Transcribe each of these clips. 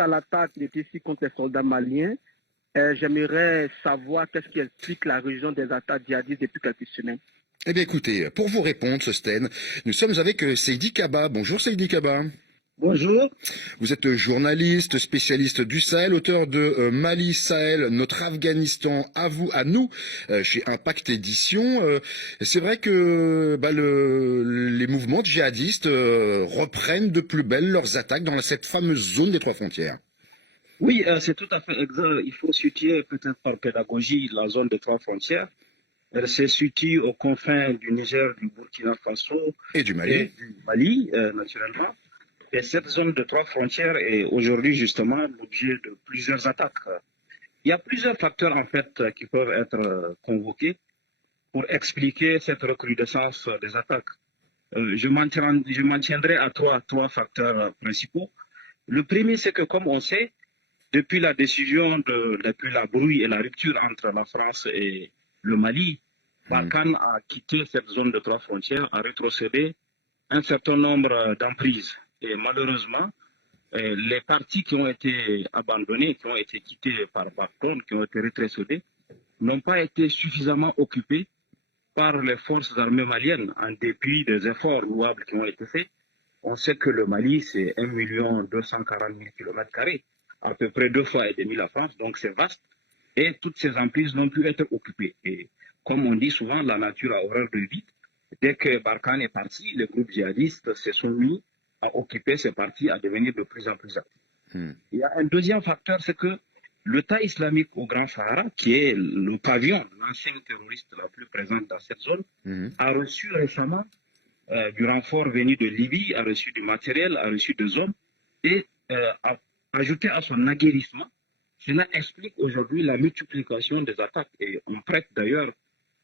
à l'attaque de Tessie contre les soldats maliens, j'aimerais savoir qu'est-ce qui explique la région des attaques djihadistes depuis quelques semaines. Eh bien écoutez, pour vous répondre, Sosten, nous sommes avec Seydi Kaba. Bonjour Seydi Kaba. Bonjour. Vous êtes journaliste, spécialiste du Sahel, auteur de Mali, Sahel, notre Afghanistan, à nous, chez Impact Édition. C'est vrai que les mouvements djihadistes reprennent de plus belle leurs attaques dans cette fameuse zone des trois frontières. Oui, c'est tout à fait exact. Il faut situer peut-être par pédagogie la zone des trois frontières. Elle se situe aux confins du Niger, du Burkina Faso Et du Mali. et du Mali, naturellement. Et cette zone de trois frontières est aujourd'hui justement l'objet de plusieurs attaques. Il y a plusieurs facteurs en fait qui peuvent être convoqués pour expliquer cette recrudescence des attaques. Je m'en tiendrai à trois facteurs principaux. Le premier, c'est que comme on sait, depuis la décision, depuis la brouille et la rupture entre la France et le Mali, Barkhane a quitté cette zone de trois frontières, a rétrocédé un certain nombre d'emprises. Et malheureusement, les parties qui ont été abandonnées, qui ont été quittées par Barkhane, qui ont été rétrocédées, n'ont pas été suffisamment occupées par les forces armées maliennes, en dépit des efforts louables qui ont été faits. On sait que le Mali, c'est 1 240 000 km², à peu près 2 fois et demi la France, donc c'est vaste. Et toutes ces emprises n'ont pu être occupées. Et comme on dit souvent, la nature a horreur de vide. Dès que Barkhane est parti, les groupes djihadistes se sont mis à occuper ces parties, à devenir de plus en plus actifs. Il y a un deuxième facteur, c'est que l'État islamique au Grand Sahara, qui est le pavillon de l'enseigne terroriste la plus présente dans cette zone, a reçu récemment du renfort venu de Libye, a reçu du matériel, a reçu des hommes, et a ajouté à son aguerrissement. Cela explique aujourd'hui la multiplication des attaques. Et on prête d'ailleurs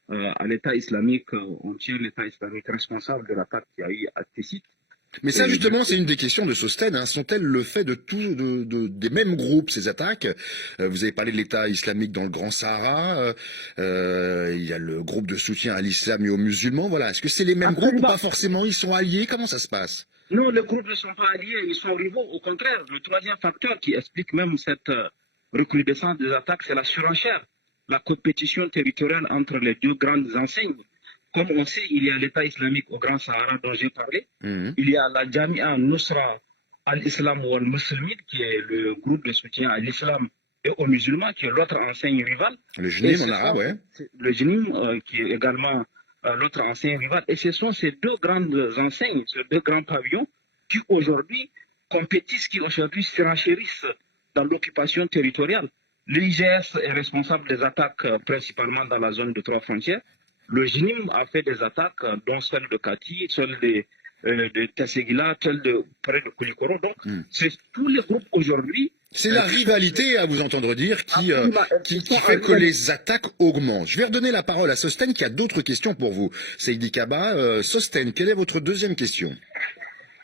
à l'État islamique, on tient l'État islamique responsable de l'attaque qu'il y a eu à Tessit. Mais ça, justement, c'est une des questions de Sosten. Sont-elles le fait des mêmes groupes, ces attaques? Vous avez parlé de l'État islamique dans le Grand Sahara. Il y a le groupe de soutien à l'islam et aux musulmans. Voilà. Est-ce que c'est les mêmes groupes ou pas forcément? Ils sont alliés? Comment ça se passe? Non, les groupes ne sont pas alliés, ils sont rivaux. Au contraire, le troisième facteur qui explique même cette recrudescence des attaques, c'est la surenchère, la compétition territoriale entre les deux grandes enseignes. Comme on sait, il y a l'État islamique au Grand Sahara dont j'ai parlé. Il y a la Jamia Nusra al-Islam ou al-Muslimin, qui est le groupe de soutien à l'islam et aux musulmans, qui est l'autre enseigne rivale. Le JNIM en arabe, oui. Le JNIM, qui est également l'autre enseigne rivale. Et ce sont ces deux grandes enseignes, ces deux grands pavillons, qui aujourd'hui compétissent, qui aujourd'hui surenchérissent dans l'occupation territoriale. L'IGS est responsable des attaques principalement dans la zone de trois frontières. Le JNIM a fait des attaques, dont celle de Kati, celle de Tességuila, celle de près de Koulikoro. Donc, c'est tous les groupes aujourd'hui. C'est la rivalité, à vous entendre dire, qui fait que les attaques augmentent. Je vais redonner la parole à Sosten, qui a d'autres questions pour vous. Seydi Kaba, Sosten, quelle est votre deuxième question?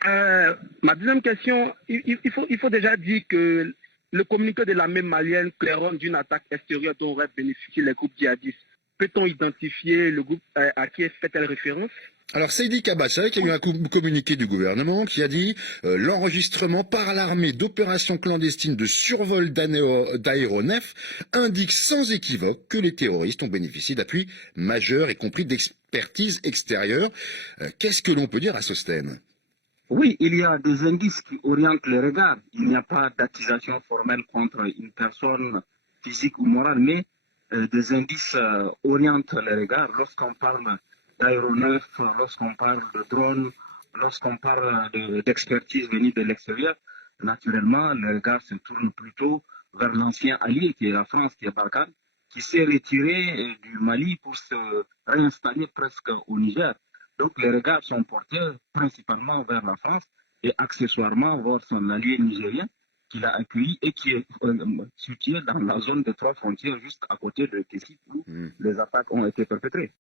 Ma deuxième question, il faut déjà dire que le communiqué de l'armée malienne claironne d'une attaque extérieure dont auraient bénéficié les groupes djihadistes. Peut-on identifier le groupe à qui fait-elle référence? Alors, Seydi Kaba, c'est vrai qu'il y a eu un communiqué du gouvernement qui a dit l'enregistrement par l'armée d'opérations clandestines de survol d'aéronefs indique sans équivoque que les terroristes ont bénéficié d'appuis majeurs, y compris d'expertise extérieure. Qu'est-ce que l'on peut dire à Sosten? Oui, il y a des indices qui orientent les regards. Il n'y a pas d'accusation formelle contre une personne physique ou morale, mais des indices orientent les regards. Lorsqu'on parle d'aéronefs, lorsqu'on parle de drones, lorsqu'on parle d'expertise venue de l'extérieur, naturellement, les regards se tournent plutôt vers l'ancien allié qui est la France, qui est Barkhane, qui s'est retiré du Mali pour se réinstaller presque au Niger. Donc les regards sont portés principalement vers la France et accessoirement vers son allié nigérien qui l'a accueilli et qui est situé dans la zone des trois frontières juste à côté de Tessit où les attaques ont été perpétrées.